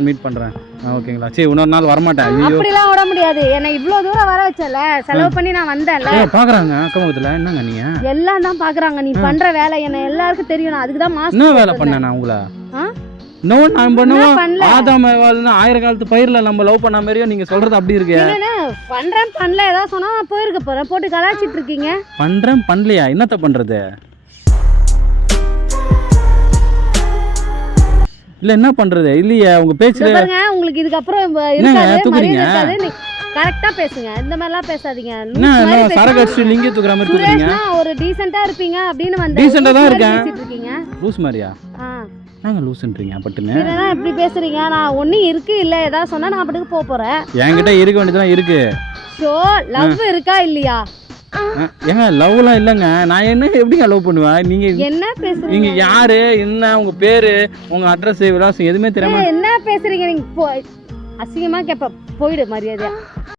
நாள் மீட் பண்றேன். ஆ, ஓகேங்களா. சரி இன்னொரு நாள் வரமாட்டேன். ஐயோ. அப்படிலாம் விட முடியாது. என்னை இவ்வளோ தூரம் வர வச்சல செலவு பண்ணி நான் வந்தேன்ல. ஏ, பாக்குறாங்க. அக்கம் பக்கத்துல. என்னங்க நீங்க? எல்லாம் தான் பாக்குறாங்க. நீ பண்ற வேலை என்ன எல்லாருக்கும் தெரியும். நான் அதுக்கு தான் மாஸ்க் என்ன வேலை பண்ணேன் நான் உங்களை? இன்னும் நான் பண்ணுவோம் பண்ணல. ஆதாம் ஆயிரம் காலத்து பயிர்ல நம்ம லவ் பண்ண மாதிரியோ நீங்க சொல்றது அப்படி இருக்கு. பண்றேன் பண்ணல. ஏதாவது சொன்னா நான் போயிருக்க போறேன். போட்டு கலாச்சிட்டு இருக்கீங்க. பண்றேன் பண்ணலையா? என்னத்த பண்றது? இல்ல என்ன பண்றது? இல்லையே உங்க பேச்சுல பாருங்க உங்களுக்கு இதுக்கப்புறம் இருக்காது கரெக்டா பேசுங்க. இந்த மாதிரிலாம் பேசாதீங்க. மாதிரி சரக்கு பேசினா அடிச்சு லிங்கி தூக்குற மாதிரி தூக்குறீங்க? ஒரு டீசெண்டா இருப்பீங்க அப்படின்னு வந்து ஆ தான் இருக்கேன். லூஸ் மாதிரியா? ஆ. நாங்க லூஸ்ன்றீங்க பட்டுன்னு? இப்படி பேசுறீங்க? நான் ஒன்னும் இருக்கு இல்ல ஏதாவது சொன்னா நான் அப்படிக்கு போக போறேன். என்கிட்ட இருக்க வேண்டியதுலாம் இருக்கு. ஷோ லவ் இருக்கா இல்லையா? ஏங்க லவ்லாம் இல்லைங்க. நான் என்ன எப்படிங்க லவ் பண்ணுவேன்? நீங்க என்ன நீங்க பேசுறீங்க யாரு? என்ன? உங்க பேரு? உங்க அட்ரஸ் விலாசம் எதுவுமே தெரியாம என்ன பேசுறீங்க? நீங்க அசிங்கமா கேப்ப. போயிடு மரியாதையா.